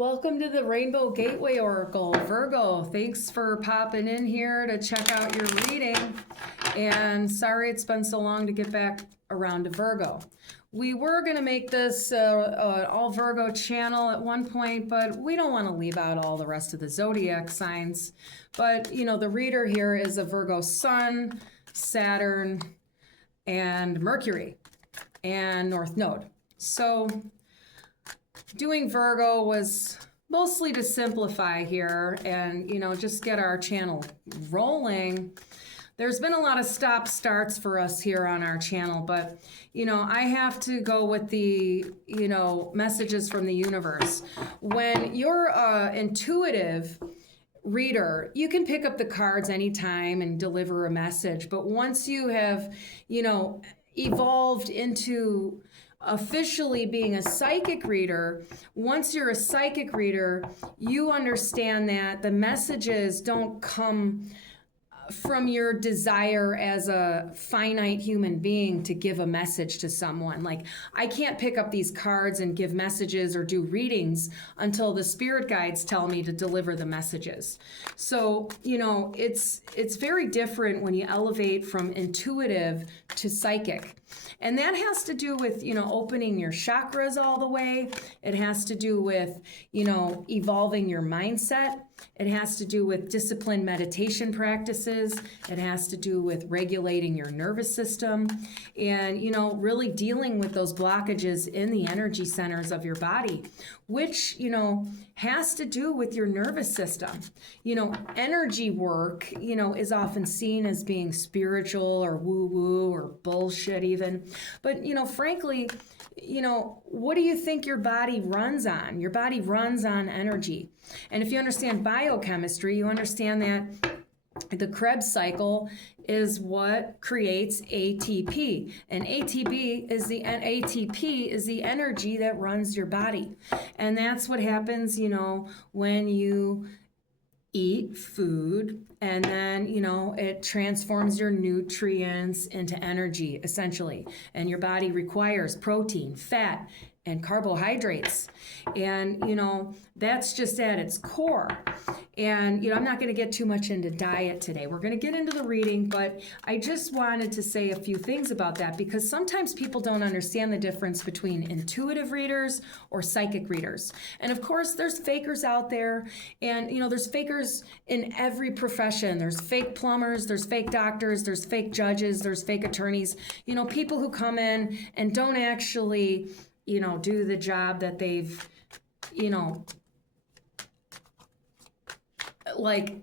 Welcome to the Rainbow Gateway Oracle. Virgo, thanks for popping in here to check out your reading. And sorry it's been so long to get back around to Virgo. We were going to make this all Virgo channel at one point, but we don't want to leave out all the rest of the zodiac signs. But, you know, the reader here is a Virgo Sun, Saturn, and Mercury, and North Node. So doing Virgo was mostly to simplify here and, you know, just get our channel rolling. There's been a lot of stop starts for us here on our channel, but, you know, I have to go with the, you know, messages from the universe. When you're intuitive reader, you can pick up the cards anytime and deliver a message. But once you have, you know, evolved into officially being a psychic reader, once you're a psychic reader, you understand that the messages don't come from your desire as a finite human being to give a message to someone. Like, I can't pick up these cards and give messages or do readings until the spirit guides tell me to deliver the messages. So, you know, it's very different when you elevate from intuitive to psychic. And that has to do with, you know, opening your chakras all the way. It has to do with, you know, evolving your mindset. It has to do with disciplined meditation practices. It has to do with regulating your nervous system and, you know, really dealing with those blockages in the energy centers of your body, which, you know, has to do with your nervous system. You know, energy work, you know, is often seen as being spiritual or woo-woo or bullshit even. But, you know, frankly, you know, what do you think your body runs on? Your body runs on energy. And if you understand biochemistry, you understand that the Krebs cycle is what creates ATP. And ATP is the energy that runs your body. And that's what happens, you know, when you eat food and then, you know, it transforms your nutrients into energy, essentially. And your body requires protein, fat, and carbohydrates. And, you know, that's just at its core. And, you know, I'm not going to get too much into diet today. We're going to get into the reading, but I just wanted to say a few things about that because sometimes people don't understand the difference between intuitive readers or psychic readers. And of course, there's fakers out there, and, you know, there's fakers in every profession. There's fake plumbers, there's fake doctors, there's fake judges, there's fake attorneys, you know, people who come in and don't actually, you know, do the job that they've, you know, like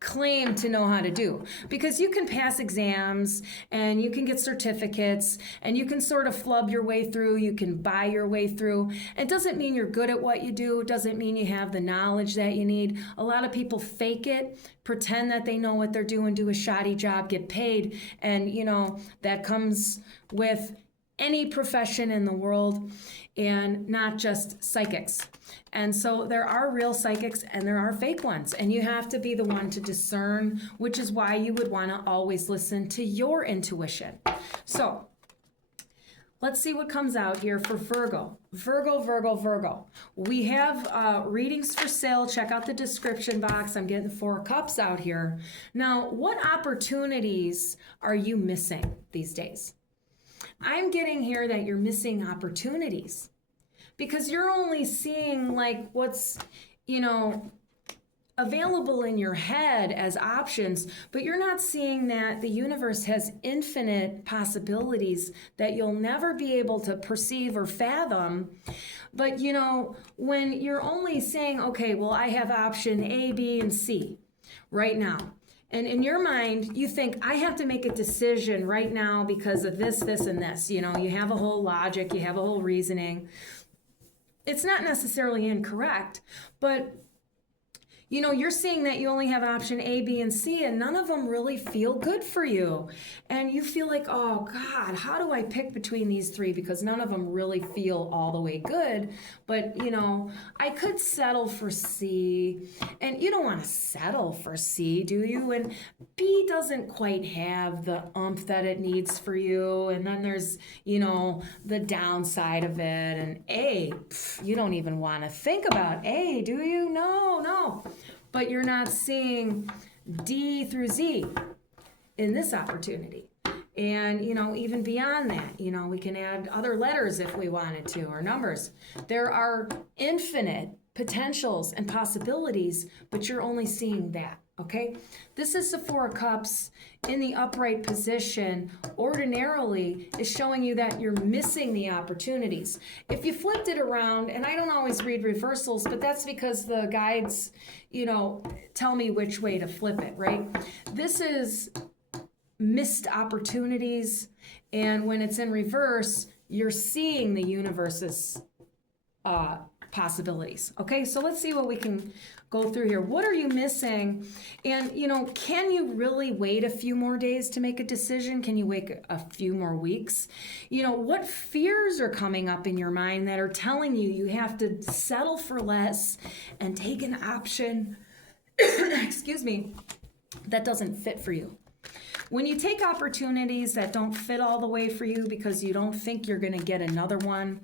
claim to know how to do. Because you can pass exams and you can get certificates and you can sort of flub your way through, you can buy your way through. It doesn't mean you're good at what you do. It doesn't mean you have the knowledge that you need. A lot of people fake it, pretend that they know what they're doing, do a shoddy job, get paid. And, you know, that comes with any profession in the world and not just psychics. And so there are real psychics and there are fake ones, and you have to be the one to discern, which is why you would want to always listen to your intuition. So let's see what comes out here for Virgo. Virgo. We have readings for sale. Check out the description box. I'm getting 4 cups out here. Now, what opportunities are you missing these days? I'm getting here that you're missing opportunities because you're only seeing like what's, you know, available in your head as options, but you're not seeing that the universe has infinite possibilities that you'll never be able to perceive or fathom. But, you know, when you're only saying, okay, well, I have option A, B, and C right now. And in your mind, you think, I have to make a decision right now because of this, this, and this. You know, you have a whole logic, you have a whole reasoning. It's not necessarily incorrect, but, You know, you're seeing that you only have option A, B, and C, and none of them really feel good for you. And you feel like, oh God, how do I pick between these three? Because none of them really feel all the way good. But, you know, I could settle for C. And you don't want to settle for C, do you? And B doesn't quite have the oomph that it needs for you. And then there's, you know, the downside of it. And A, you don't even want to think about A, do you? No. But you're not seeing D through Z in this opportunity. And, you know, even beyond that, you know, we can add other letters if we wanted to, or numbers. There are infinite potentials and possibilities, but you're only seeing that, okay? This is the Four of Cups in the upright position. Ordinarily is showing you that you're missing the opportunities. If you flipped it around, and I don't always read reversals, but that's because the guides, you know, tell me which way to flip it, right? This is missed opportunities, and when it's in reverse, you're seeing the universe's possibilities. Okay, so let's see what we can go through here. What are you missing? And, you know, can you really wait a few more days to make a decision? Can you wait a few more weeks? You know, what fears are coming up in your mind that are telling you you have to settle for less and take an option, excuse me, that doesn't fit for you? When you take opportunities that don't fit all the way for you because you don't think you're going to get another one,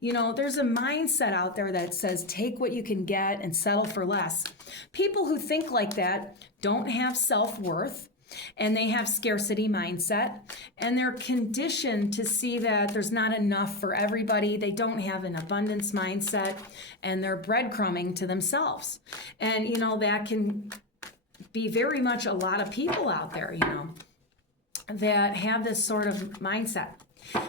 you know, there's a mindset out there that says take what you can get and settle for less. People who think like that don't have self-worth, and they have scarcity mindset, and they're conditioned to see that there's not enough for everybody. They don't have an abundance mindset, and they're breadcrumbing to themselves. And, you know, that can be very much a lot of people out there, you know, that have this sort of mindset.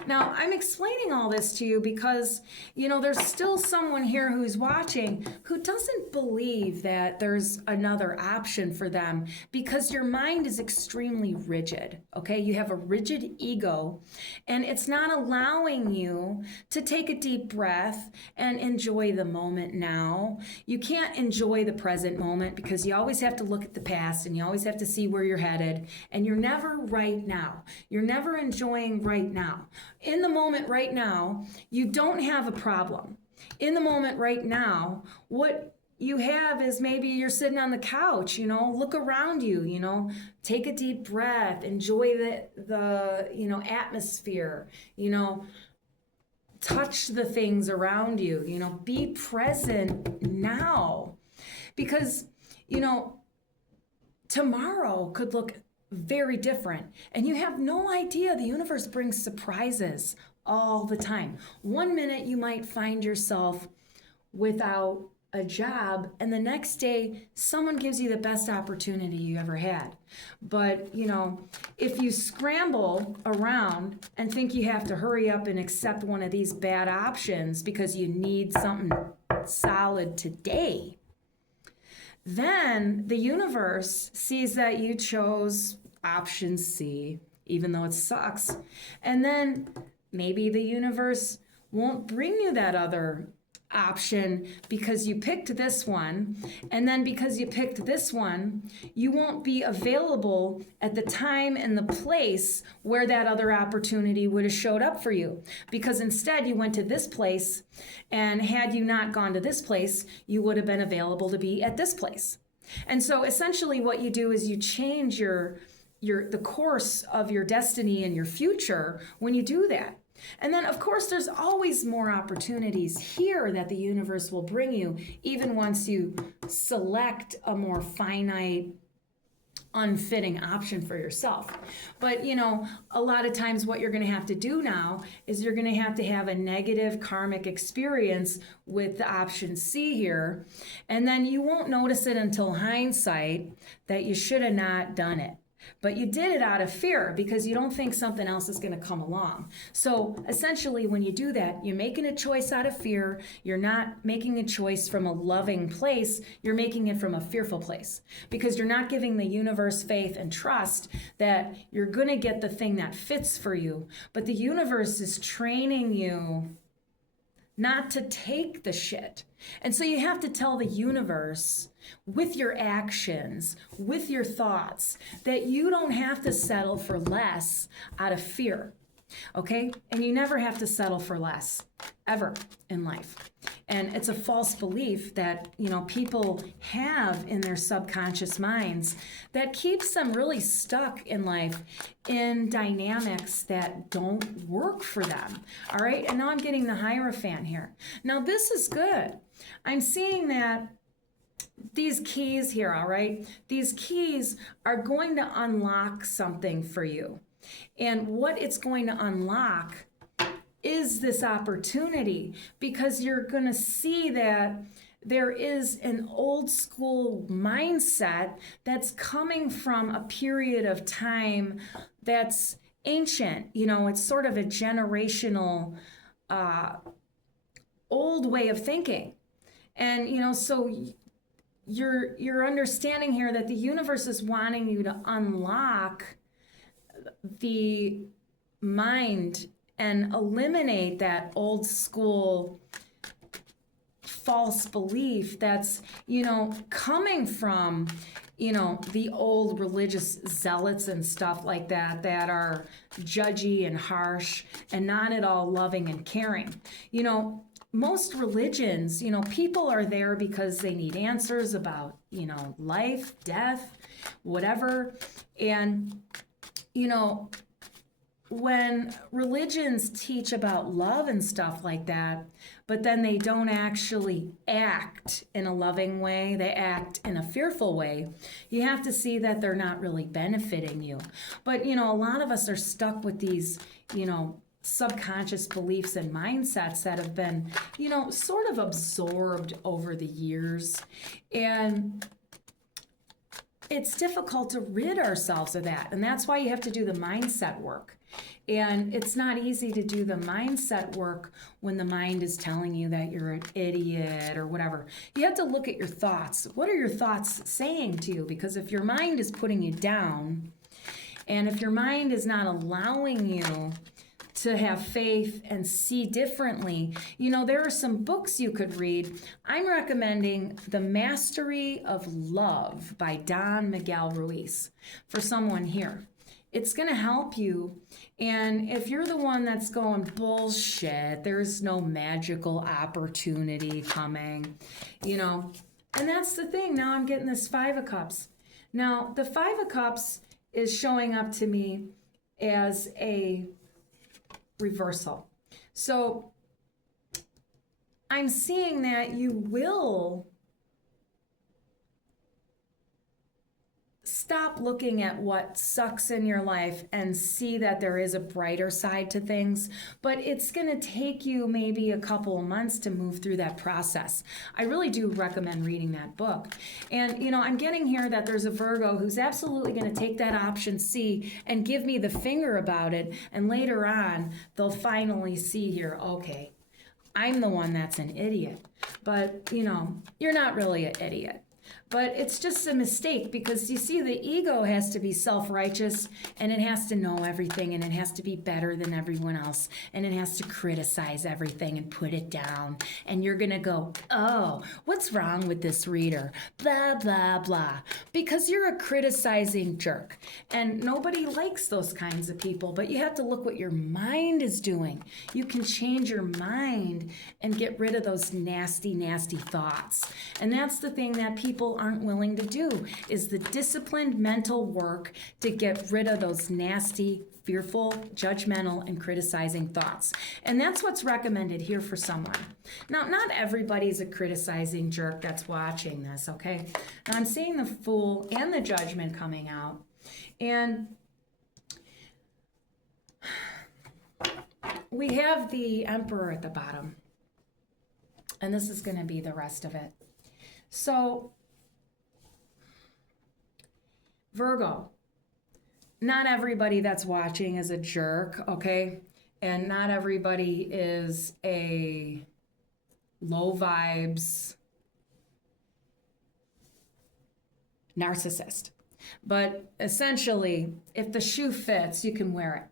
Now, I'm explaining all this to you because, you know, there's still someone here who's watching who doesn't believe that there's another option for them because your mind is extremely rigid, okay? You have a rigid ego, and it's not allowing you to take a deep breath and enjoy the moment now. You can't enjoy the present moment because you always have to look at the past, and you always have to see where you're headed, and you're never right now. You're never enjoying right now. In the moment right now, you don't have a problem. In the moment right now, what you have is maybe you're sitting on the couch, you know, look around you, you know, take a deep breath, enjoy the you know, atmosphere, you know, touch the things around you, you know, be present now. Because, you know, tomorrow could look very different, and you have no idea. The universe brings surprises all the time. One minute you might find yourself without a job, and the next day someone gives you the best opportunity you ever had. But, you know, if you scramble around and think you have to hurry up and accept one of these bad options because you need something solid today, then the universe sees that you chose option C, even though it sucks. And then maybe the universe won't bring you that other option because you picked this one. And then because you picked this one, you won't be available at the time and the place where that other opportunity would have showed up for you. Because instead you went to this place, and had you not gone to this place, you would have been available to be at this place. And so essentially what you do is you change the course of your destiny and your future when you do that. And then, of course, there's always more opportunities here that the universe will bring you, even once you select a more finite, unfitting option for yourself. But, you know, a lot of times what you're going to have to do now is you're going to have a negative karmic experience with the option C here, and then you won't notice it until hindsight that you should have not done it. But you did it out of fear because you don't think something else is going to come along. So essentially when you do that, you're making a choice out of fear. You're not making a choice from a loving place. You're making it from a fearful place because you're not giving the universe faith and trust that you're going to get the thing that fits for you. But the universe is training you not to take the shit. And so you have to tell the universe with your actions, with your thoughts, that you don't have to settle for less out of fear. Okay? And you never have to settle for less, ever in life. And it's a false belief that, people have in their subconscious minds that keeps them really stuck in life in dynamics that don't work for them. All right? And now I'm getting the Hierophant here. Now this is good. I'm seeing that these keys here, all right? These keys are going to unlock something for you. And what it's going to unlock is this opportunity, because you're going to see that there is an old school mindset that's coming from a period of time that's ancient. It's sort of a generational old way of thinking. And, so you're understanding here that the universe is wanting you to unlock the mind and eliminate that old school false belief that's, coming from, the old religious zealots and stuff like that are judgy and harsh and not at all loving and caring. Most religions, people are there because they need answers about, life, death, whatever. And, when religions teach about love and stuff like that, but then they don't actually act in a loving way, they act in a fearful way, you have to see that they're not really benefiting you. But, a lot of us are stuck with these, subconscious beliefs and mindsets that have been, sort of absorbed over the years. And it's difficult to rid ourselves of that. And that's why you have to do the mindset work. And it's not easy to do the mindset work when the mind is telling you that you're an idiot or whatever. You have to look at your thoughts. What are your thoughts saying to you? Because if your mind is putting you down, and if your mind is not allowing you to have faith and see differently, there are some books you could read. I'm recommending The Mastery of Love by Don Miguel Ruiz for someone here. It's going to help you. And if you're the one that's going, bullshit, there's no magical opportunity coming, and that's the thing. Now I'm getting this Five of Cups. Now, the Five of Cups is showing up to me as a reversal. So I'm seeing that you will stop looking at what sucks in your life and see that there is a brighter side to things, but it's going to take you maybe a couple of months to move through that process. I really do recommend reading that book. And, I'm getting here that there's a Virgo who's absolutely going to take that option C and give me the finger about it. And later on, they'll finally see here, okay, I'm the one that's an idiot. But, you're not really an idiot. But it's just a mistake, because you see, the ego has to be self-righteous, and it has to know everything, and it has to be better than everyone else, and it has to criticize everything and put it down. And you're going to go, oh, what's wrong with this reader? Blah, blah, blah. Because you're a criticizing jerk. And nobody likes those kinds of people, but you have to look what your mind is doing. You can change your mind and get rid of those nasty, nasty thoughts. And that's the thing that people aren't willing to do, is the disciplined mental work to get rid of those nasty, fearful, judgmental, and criticizing thoughts. And that's what's recommended here for someone. Now, not everybody's a criticizing jerk that's watching this, okay? Now, I'm seeing the Fool and the Judgment coming out. And we have the Emperor at the bottom. And this is going to be the rest of it. So, Virgo, not everybody that's watching is a jerk, okay? And not everybody is a low vibes narcissist. But essentially, if the shoe fits, you can wear it.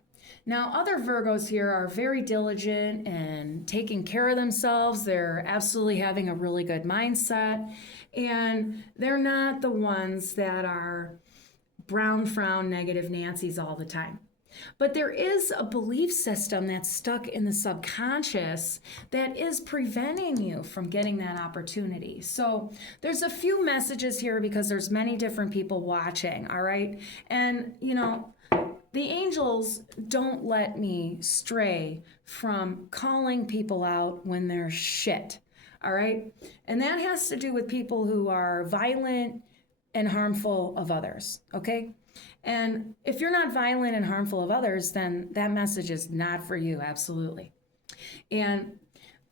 Now, other Virgos here are very diligent and taking care of themselves. They're absolutely having a really good mindset, and they're not the ones that are brown, frown, negative Nancy's all the time. But there is a belief system that's stuck in the subconscious that is preventing you from getting that opportunity. So there's a few messages here because there's many different people watching, all right? And, the angels don't let me stray from calling people out when they're shit, all right? And that has to do with people who are violent and harmful of others, okay? And if you're not violent and harmful of others, then that message is not for you, absolutely. And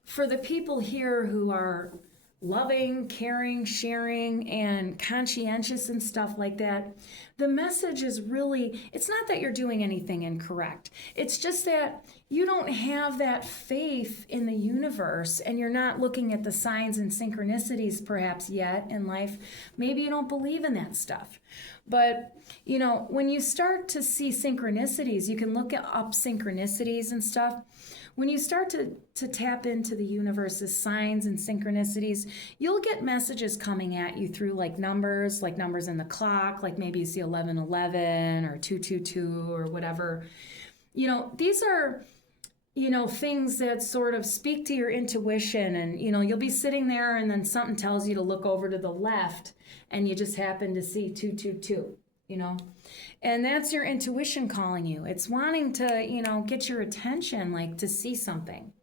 for the people here who are loving, caring, sharing, and conscientious and stuff like that, the message is really, it's not that you're doing anything incorrect. It's just that you don't have that faith in the universe and you're not looking at the signs and synchronicities perhaps yet in life. Maybe you don't believe in that stuff. But, when you start to see synchronicities, you can look up synchronicities and stuff. When you start to tap into the universe's signs and synchronicities, you'll get messages coming at you through like numbers in the clock, like maybe you see 1111 or 222 or whatever. These are, things that sort of speak to your intuition, and, you'll be sitting there and then something tells you to look over to the left and you just happen to see 222, and that's your intuition calling you. It's wanting to, get your attention, like to see something.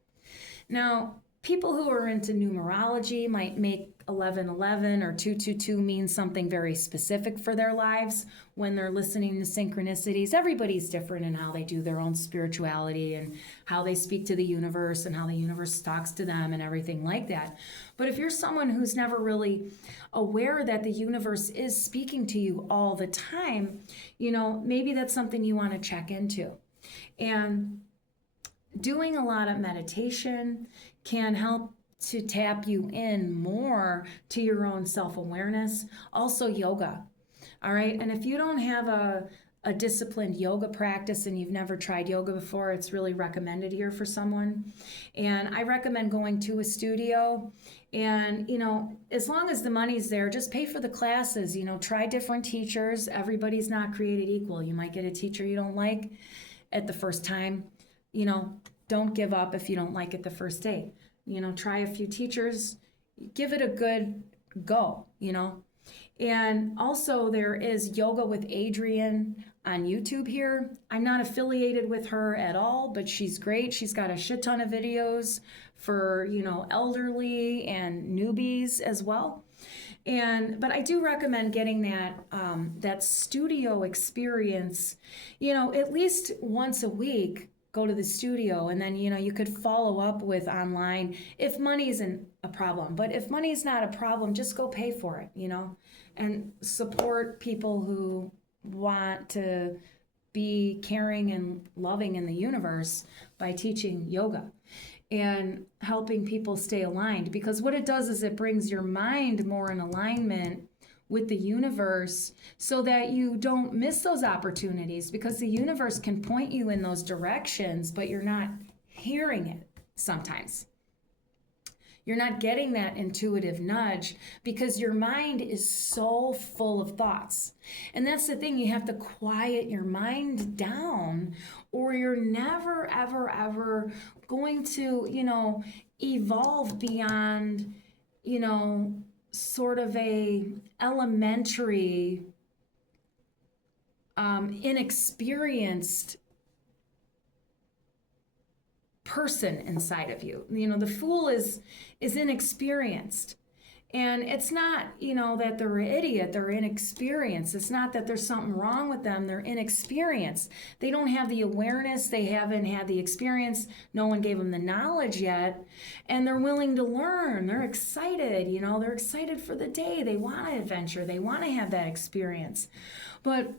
Now, people who are into numerology might make 1111 or 222 mean something very specific for their lives when they're listening to synchronicities. Everybody's different in how they do their own spirituality and how they speak to the universe and how the universe talks to them and everything like that. But if you're someone who's never really aware that the universe is speaking to you all the time, maybe that's something you want to check into. And doing a lot of meditation can help to tap you in more to your own self-awareness. Also yoga, all right? And if you don't have a disciplined yoga practice and you've never tried yoga before, it's really recommended here for someone. And I recommend going to a studio and, as long as the money's there, just pay for the classes, try different teachers. Everybody's not created equal. You might get a teacher you don't like at the first time. Don't give up if you don't like it the first day. Try a few teachers, give it a good go, And also there is Yoga with Adrienne on YouTube here. I'm not affiliated with her at all, but she's great. She's got a shit ton of videos for, elderly and newbies as well. But I do recommend getting that studio experience, at least once a week. Go to the studio, and then you could follow up with online if money isn't a problem. But if money is not a problem, just go pay for it, and support people who want to be caring and loving in the universe by teaching yoga and helping people stay aligned. Because what it does is it brings your mind more in alignment with the universe so that you don't miss those opportunities, because the universe can point you in those directions, but you're not hearing it sometimes. You're not getting that intuitive nudge because your mind is so full of thoughts. And that's the thing, you have to quiet your mind down or you're never, ever, ever going to, evolve beyond, sort of a elementary, inexperienced person inside of you. The fool is inexperienced. And it's not, that they're an idiot, they're inexperienced. It's not that there's something wrong with them, they're inexperienced. They don't have the awareness, they haven't had the experience, no one gave them the knowledge yet, and they're willing to learn. They're excited, they're excited for the day. They want to adventure, they want to have that experience. But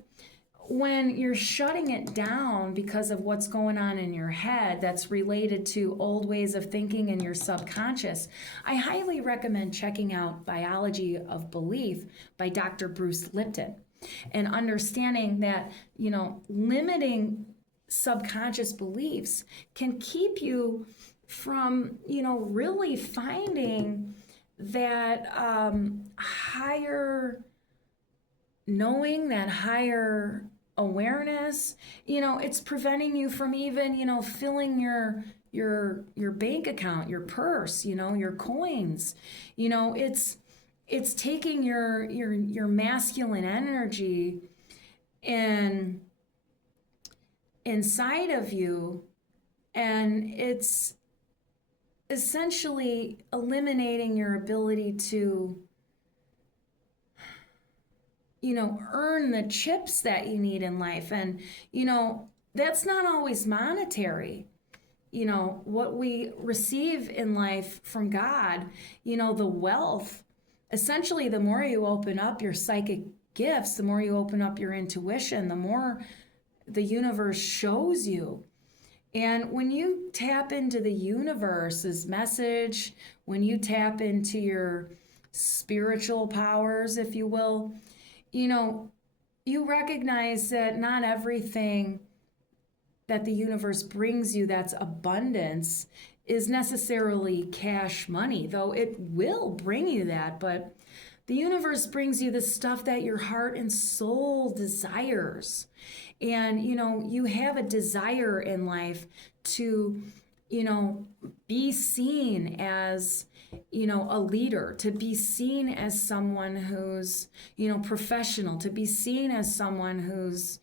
when you're shutting it down because of what's going on in your head that's related to old ways of thinking in your subconscious, I highly recommend checking out Biology of Belief by Dr. Bruce Lipton and understanding that, limiting subconscious beliefs can keep you from, really finding that higher knowing, that higher awareness. It's preventing you from even, filling your bank account, your purse, your coins. It's taking your masculine energy and inside of you, and it's essentially eliminating your ability to earn the chips that you need in life. And that's not always monetary. What we receive in life from God, the wealth, essentially the more you open up your psychic gifts, the more you open up your intuition, the more the universe shows you. And when you tap into the universe's message, when you tap into your spiritual powers, if you will, you recognize that not everything that the universe brings you that's abundance is necessarily cash money, though it will bring you that. But the universe brings you the stuff that your heart and soul desires. And, you have a desire in life to, be seen as, a leader, to be seen as someone who's, professional, to be seen as someone who's,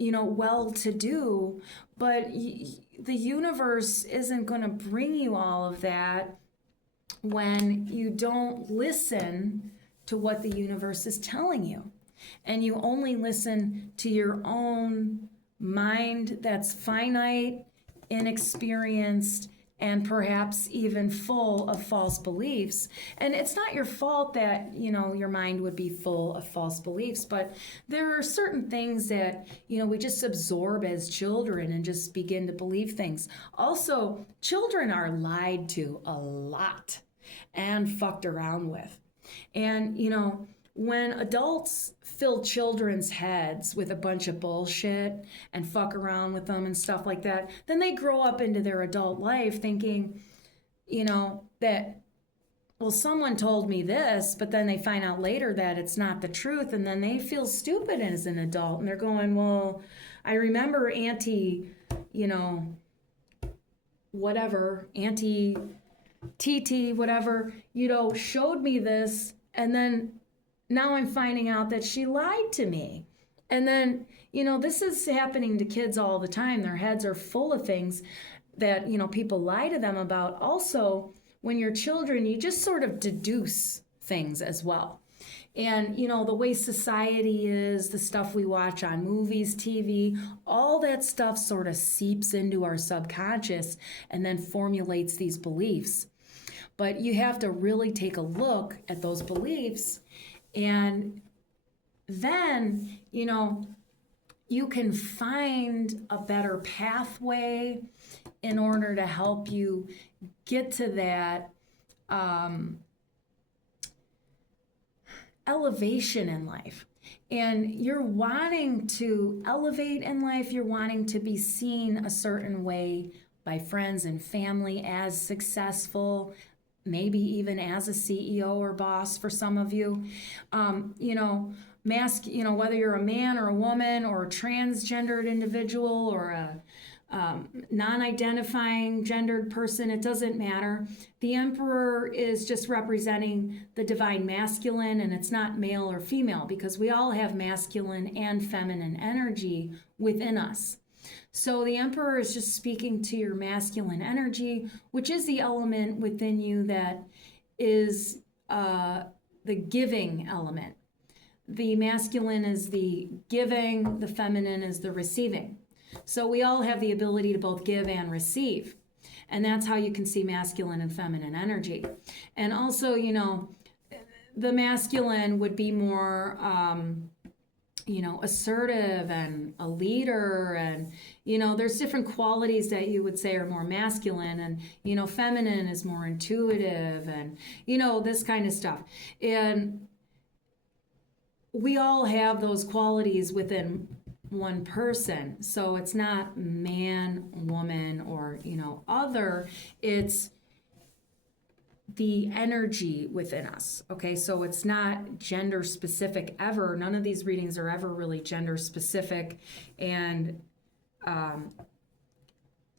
well-to-do. But the universe isn't going to bring you all of that when you don't listen to what the universe is telling you. And you only listen to your own mind that's finite, inexperienced, and perhaps even full of false beliefs. And it's not your fault that, your mind would be full of false beliefs, but there are certain things that, we just absorb as children and just begin to believe things. Also, children are lied to a lot and fucked around with. And, when adults fill children's heads with a bunch of bullshit and fuck around with them and stuff like that, then they grow up into their adult life thinking, that, well, someone told me this, but then they find out later that it's not the truth, and then they feel stupid as an adult, and they're going, well, I remember Auntie, whatever, Auntie TT, whatever, showed me this, and then now I'm finding out that she lied to me. And then, this is happening to kids all the time. Their heads are full of things that, people lie to them about. Also, when you're children, you just sort of deduce things as well. And, the way society is, the stuff we watch on movies, TV, all that stuff sort of seeps into our subconscious and then formulates these beliefs. But you have to really take a look at those beliefs, and then, you can find a better pathway in order to help you get to that elevation in life. And you're wanting to elevate in life, you're wanting to be seen a certain way by friends and family as successful, maybe even as a CEO or boss for some of you. Whether you're a man or a woman or a transgendered individual or a non-identifying gendered person, it doesn't matter. The Emperor is just representing the divine masculine, and it's not male or female, because we all have masculine and feminine energy within us. So the Emperor is just speaking to your masculine energy, which is the element within you that is the giving element. The masculine is the giving, the feminine is the receiving. So we all have the ability to both give and receive. And that's how you can see masculine and feminine energy. And also, the masculine would be more assertive and a leader, and there's different qualities that you would say are more masculine, and feminine is more intuitive, and this kind of stuff. And we all have those qualities within one person. So it's not man, woman, or, other. It's the energy within us. Okay, so it's not gender specific ever. None of these readings are ever really gender specific. And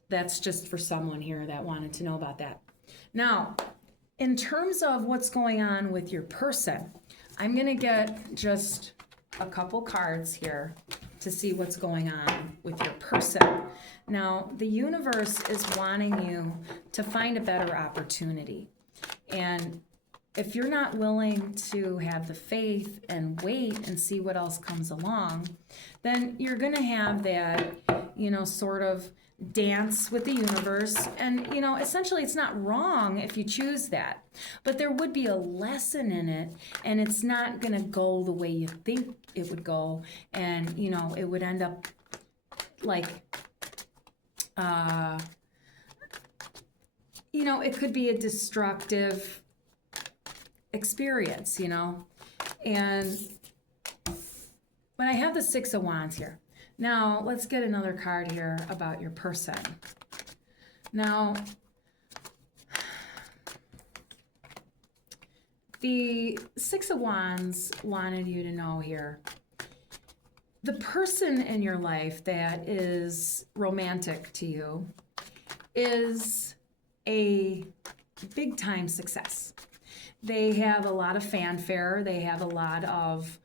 that's just for someone here that wanted to know about that. Now, in terms of what's going on with your person, I'm going to get just a couple cards here to see what's going on with your person. Now, the universe is wanting you to find a better opportunity. And if you're not willing to have the faith and wait and see what else comes along, then you're going to have that, sort of dance with the universe. And, essentially it's not wrong if you choose that, but there would be a lesson in it, and it's not going to go the way you think it would go. And, it would end up like, it could be a destructive experience, and when I have the Six of Wands here, now let's get another card here about your person. Now, the Six of Wands wanted you to know here, the person in your life that is romantic to you is a big time success. They have a lot of fanfare. They have a lot of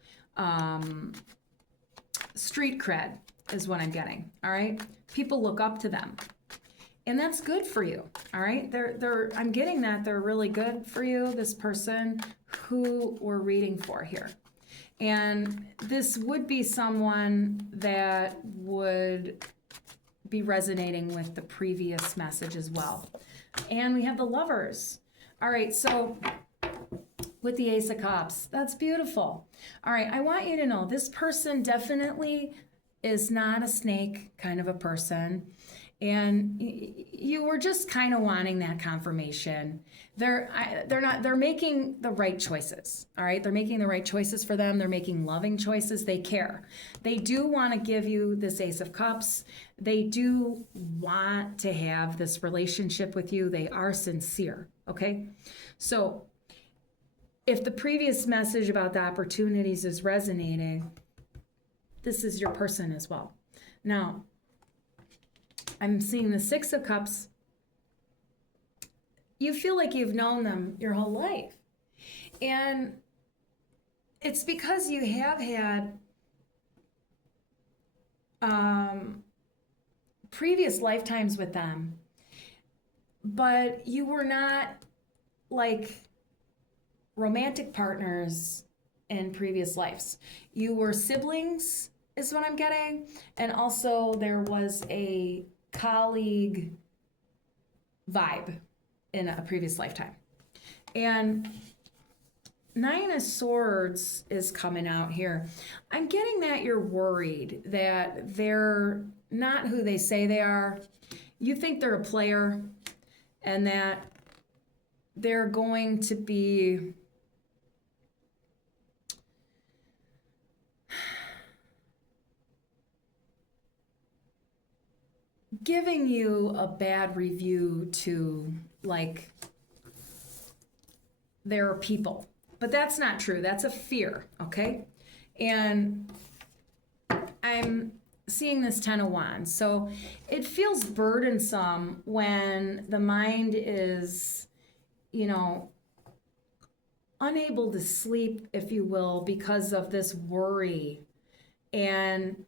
street cred is what I'm getting. All right. People look up to them, and that's good for you. All right. I'm getting that they're really good for you, this person who we're reading for here. And this would be someone that would be resonating with the previous message as well. And we have the Lovers. All right, so with the Ace of Cups, that's beautiful. All right, I want you to know this person definitely is not a snake kind of a person. And you were just kind of wanting that confirmation. They're making the right choices. All right, they're making the right choices for them. They're making loving choices. They care. They do want to give you this Ace of Cups. They do want to have this relationship with you. They are sincere. Okay, so if the previous message about the opportunities is resonating, this is your person as well. Now, I'm seeing the Six of Cups. You feel like you've known them your whole life. And it's because you have had previous lifetimes with them, but you were not like romantic partners in previous lives. You were siblings, is what I'm getting. And also there was a colleague vibe in a previous lifetime. And Nine of Swords is coming out here. I'm getting that you're worried that they're not who they say they are. You think they're a player, and that they're going to be giving you a bad review to, like, there are people. But that's not true. That's a fear, okay? And I'm seeing this Ten of Wands. So it feels burdensome when the mind is, unable to sleep, if you will, because of this worry. And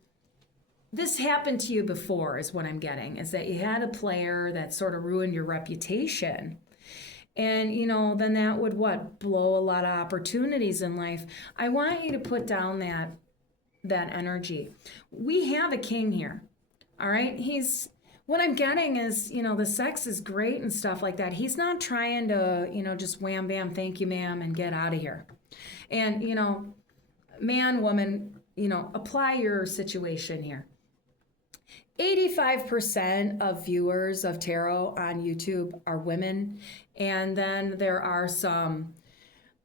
this happened to you before, is what I'm getting, is that you had a player that sort of ruined your reputation. And, then that would blow a lot of opportunities in life. I want you to put down that energy. We have a king here. All right. What I'm getting is, the sex is great and stuff like that. He's not trying to, just wham, bam, thank you, ma'am, and get out of here. And, man, woman, apply your situation here. 85% of viewers of tarot on YouTube are women, and then there are some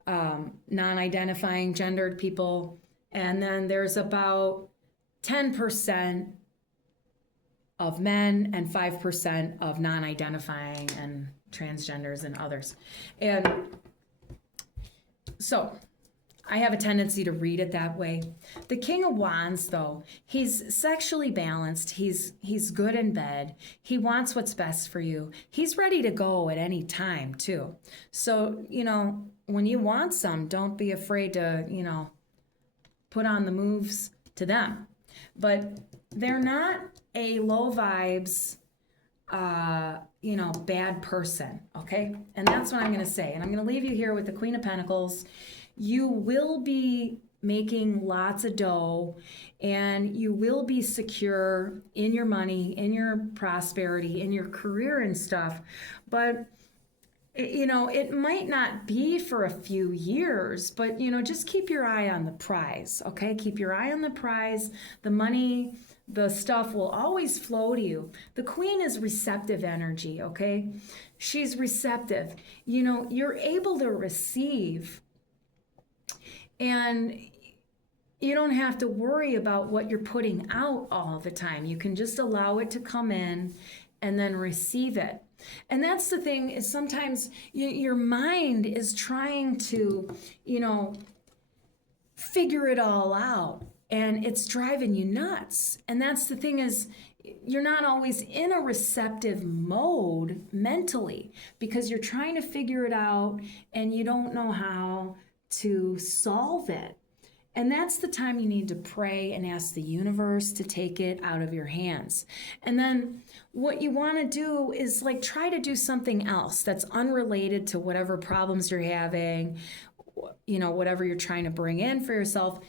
non-identifying gendered people, and then there's about 10% of men and 5% of non-identifying and transgenders and others. And so I have a tendency to read it that way. The King of Wands, though, he's sexually balanced. He's good in bed. He wants what's best for you. He's ready to go at any time, too. So, you know, when you want some, don't be afraid to, you know, put on the moves to them. But they're not a low vibes, you know, bad person, okay? And that's what I'm going to say. And I'm going to leave you here with the Queen of Pentacles. You will be making lots of dough, and you will be secure in your money, in your prosperity, in your career and stuff. But, you know, it might not be for a few years, but, you know, just keep your eye on the prize, okay? Keep your eye on the prize. The money, the stuff will always flow to you. The Queen is receptive energy, okay? She's receptive. You know, you're able to receive, and you don't have to worry about what you're putting out all the time. You can just allow it to come in and then receive it. And that's the thing, is sometimes your mind is trying to, you know, figure it all out, and it's driving you nuts. And that's the thing, is you're not always in a receptive mode mentally, because you're trying to figure it out and you don't know how to solve it. And that's the time you need to pray and ask the universe to take it out of your hands. And then what you want to do is, like, try to do something else that's unrelated to whatever problems you're having, you know, whatever you're trying to bring in for yourself.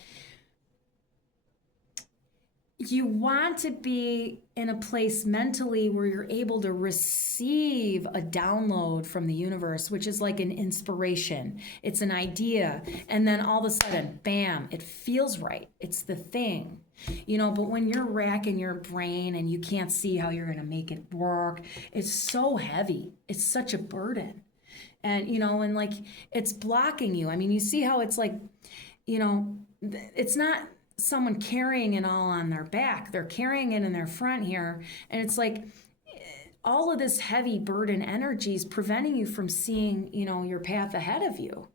You want to be in a place mentally where you're able to receive a download from the universe, which is like an inspiration. It's an idea. And then all of a sudden, bam, it feels right. It's the thing. You know, but when you're racking your brain and you can't see how you're going to make it work, it's so heavy. It's such a burden. And, you know, and like, it's blocking you. I mean, you see how it's like, you know, it's not someone carrying it all on their back. They're carrying it in their front here. And it's like all of this heavy burden energy is preventing you from seeing, you know, your path ahead of you.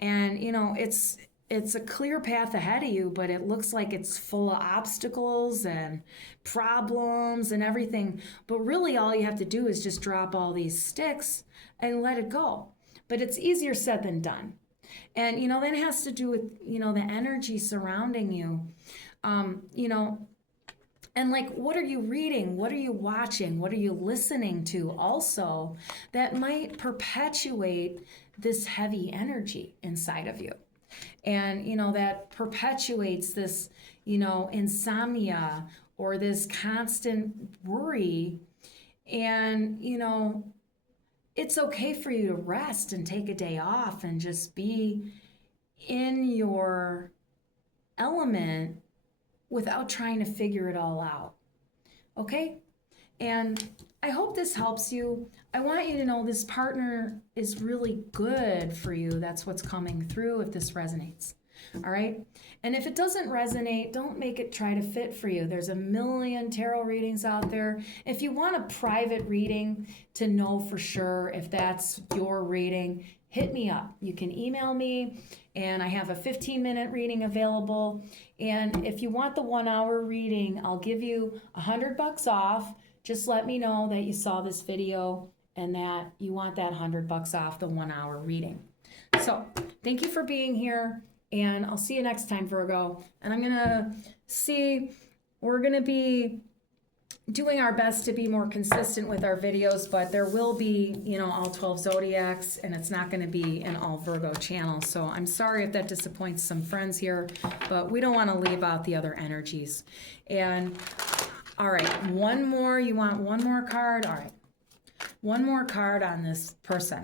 And, you know, it's a clear path ahead of you, but it looks like it's full of obstacles and problems and everything. But really all you have to do is just drop all these sticks and let it go. But it's easier said than done. And, you know, that has to do with, you know, the energy surrounding you, you know, and like, what are you reading? What are you watching? What are you listening to also that might perpetuate this heavy energy inside of you? And, you know, that perpetuates this, you know, insomnia or this constant worry. And, you know, it's okay for you to rest and take a day off and just be in your element without trying to figure it all out. Okay? And I hope this helps you. I want you to know this partner is really good for you. That's what's coming through if this resonates. All right? And if it doesn't resonate, don't make it try to fit for you. There's a million tarot readings out there. If you want a private reading to know for sure if that's your reading, hit me up. You can email me, and I have a 15-minute reading available. And if you want the 1-hour reading, I'll give you $100 off. Just let me know that you saw this video and that you want that $100 off the 1-hour reading. So thank you for being here. And I'll see you next time, Virgo. And I'm going to see, we're going to be doing our best to be more consistent with our videos, but there will be, you know, all 12 zodiacs, and it's not going to be an all Virgo channel. So I'm sorry if that disappoints some friends here, but we don't want to leave out the other energies. And all right, one more. You want one more card? All right. One more card on this person.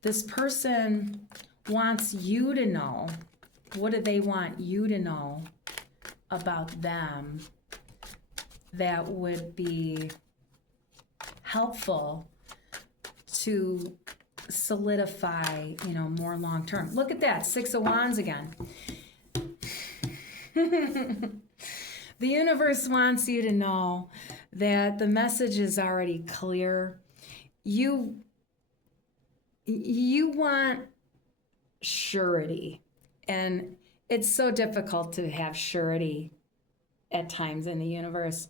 This person wants you to know, what do they want you to know about them that would be helpful to solidify, you know, more long term? Look at that, 6 of Wands again. The universe wants you to know that the message is already clear. You want surety, and it's so difficult to have surety at times in the universe.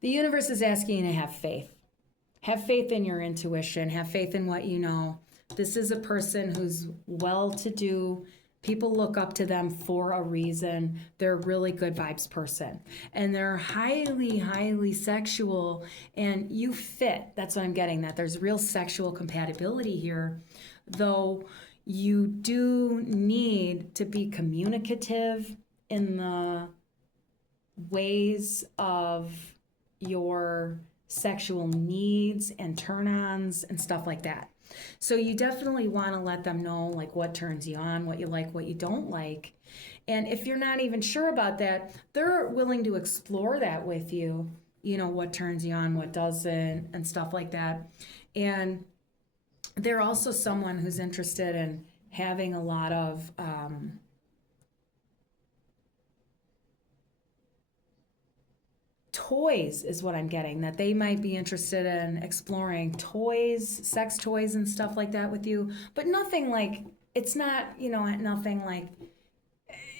The universe is asking you to have faith. Have faith in your intuition. Have faith in what you know. This is a person who's well-to-do. People look up to them for a reason. They're a really good vibes person. And they're highly, highly sexual. And you fit. That's what I'm getting, that there's real sexual compatibility here. Though you do need to be communicative in the ways of your sexual needs and turn-ons and stuff like that. So you definitely want to let them know like what turns you on, what you like, what you don't like. And if you're not even sure about that, they're willing to explore that with you, you know, what turns you on, what doesn't, and stuff like that. And they're also someone who's interested in having a lot of toys is what I'm getting, that they might be interested in exploring toys, sex toys and stuff like that with you, but nothing like, it's not, you know, nothing like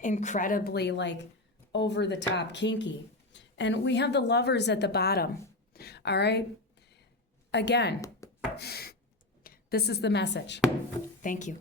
incredibly like over the top kinky. And we have the Lovers at the bottom. All right. Again, this is the message. Thank you.